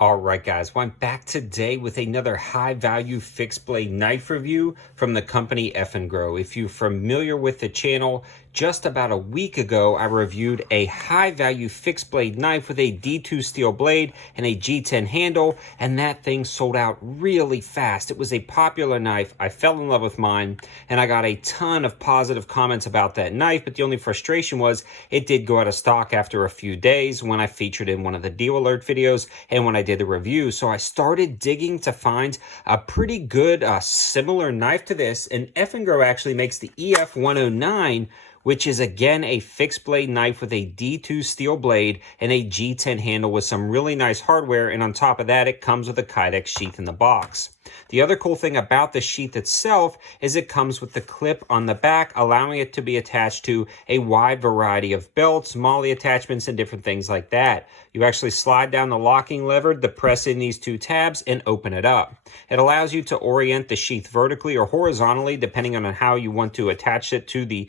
All right, guys, well, I'm back today with another high-value fixed blade knife review from the company Eafengrow. If you're familiar with the channel, just about a week ago, I reviewed a high-value fixed blade knife with a D2 steel blade and a G10 handle, and that thing sold out really fast. It was a popular knife. I fell in love with mine, and I got a ton of positive comments about that knife, but the only frustration was it did go out of stock after a few days when I featured in one of the deal alert videos and when I did the review. So I started digging to find a pretty good similar knife to this, and Eafengrow actually makes the EF109, which is again a fixed blade knife with a D2 steel blade and a G10 handle with some really nice hardware, and on top of that it comes with a Kydex sheath in the box. The other cool thing about the sheath itself is it comes with the clip on the back, allowing it to be attached to a wide variety of belts, MOLLE attachments, and different things like that. You actually slide down the locking lever to press in these two tabs and open it up. It allows you to orient the sheath vertically or horizontally, depending on how you want to attach it to the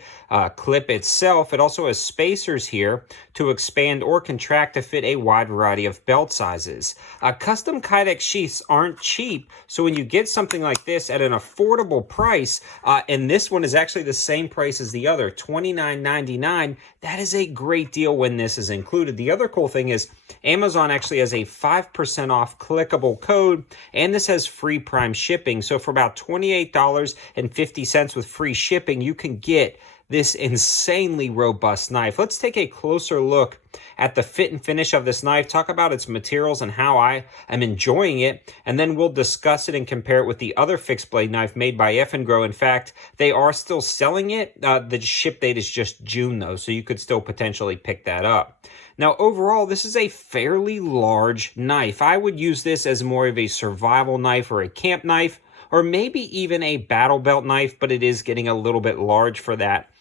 clip itself. It also has spacers here to expand or contract to fit a wide variety of belt sizes. Custom Kydex sheaths aren't cheap, so when you get something like this at an affordable price, and this one is actually the same price as the other, $29.99, that is a great deal when this is included. The other cool thing is Amazon actually has a 5% off clickable code, and this has free Prime shipping. So for about $28.50 with free shipping, you can get this insanely robust knife. Let's take a closer look at the fit and finish of this knife, talk about its materials and how I am enjoying it, and then we'll discuss it and compare it with the other fixed blade knife made by Eafengrow. In fact, they are still selling it. The ship date is just June though, so you could still potentially pick that up. Now, overall, this is a fairly large knife. I would use this as more of a survival knife or a camp knife, or maybe even a battle belt knife, but it is getting a little bit large for that.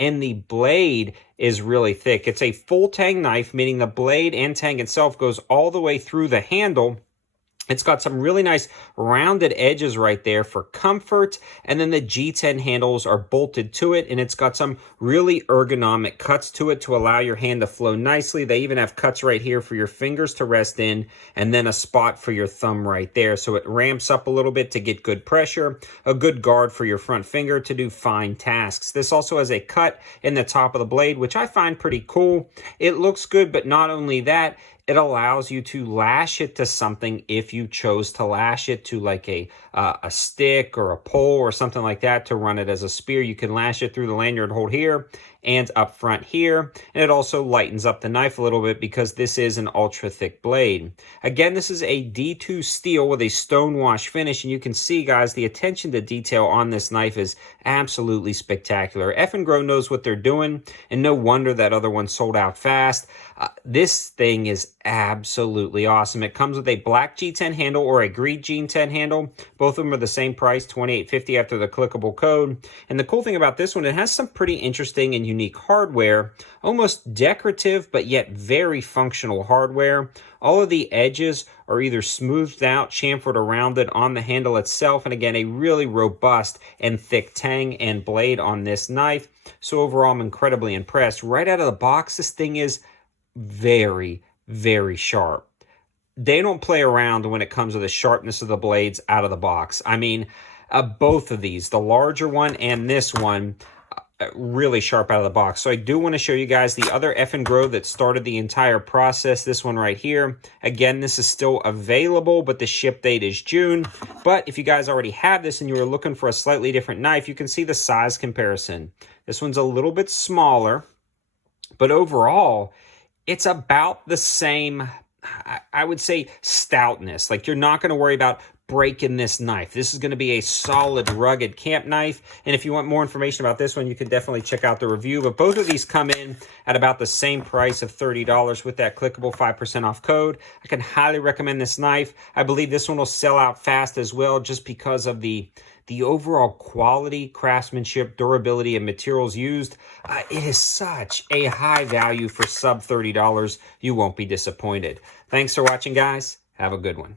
And the blade is really thick. It's a full tang knife, meaning the blade and tang itself goes all the way through the handle. It's got some really nice rounded edges right there for comfort, and then the G10 handles are bolted to it, and it's got some really ergonomic cuts to it to allow your hand to flow nicely. They even have cuts right here for your fingers to rest in, and then a spot for your thumb right there. So it ramps up a little bit to get good pressure, a good guard for your front finger to do fine tasks. This also has a cut in the top of the blade, which I find pretty cool. It looks good, but not only that, it allows you to lash it to something if you chose to lash it to like a stick or a pole or something like that to run it as a spear. You can lash it through the lanyard hold here and up front here, and it also lightens up the knife a little bit because this is an ultra thick blade. Again, this is a D2 steel with a stone wash finish, and you can see, guys, the attention to detail on this knife is absolutely spectacular. Eafengrow knows what they're doing, and no wonder that other one sold out fast. This thing is absolutely awesome. It comes with a black G10 handle or a green G10 handle. Both of them are the same price, $28.50 after the clickable code. And the cool thing about this one, it has some pretty interesting and unique hardware, almost decorative but yet very functional hardware. All of the edges are either smoothed out, chamfered, or rounded on the handle itself. And again, a really robust and thick tang and blade on this knife. So overall, I'm incredibly impressed. Right out of the box, this thing is very, very sharp. They don't play around when it comes to the sharpness of the blades out of the box. I mean, both of these, the larger one and this one, really sharp out of the box. So I do want to show you guys the other Eafengrow that started the entire process. This one right here. Again, this is still available, but the ship date is June. But if you guys already have this and you were looking for a slightly different knife, you can see the size comparison. This one's a little bit smaller, but overall, it's about the same, I would say, stoutness. Like, you're not going to worry about breaking this knife. This is going to be a solid, rugged camp knife. And if you want more information about this one, you can definitely check out the review. But both of these come in at about the same price of $30 with that clickable 5% off code. I can highly recommend this knife. I believe this one will sell out fast as well, just because of the overall quality, craftsmanship, durability, and materials used. It is such a high value for sub $30. You won't be disappointed. Thanks for watching, guys. Have a good one.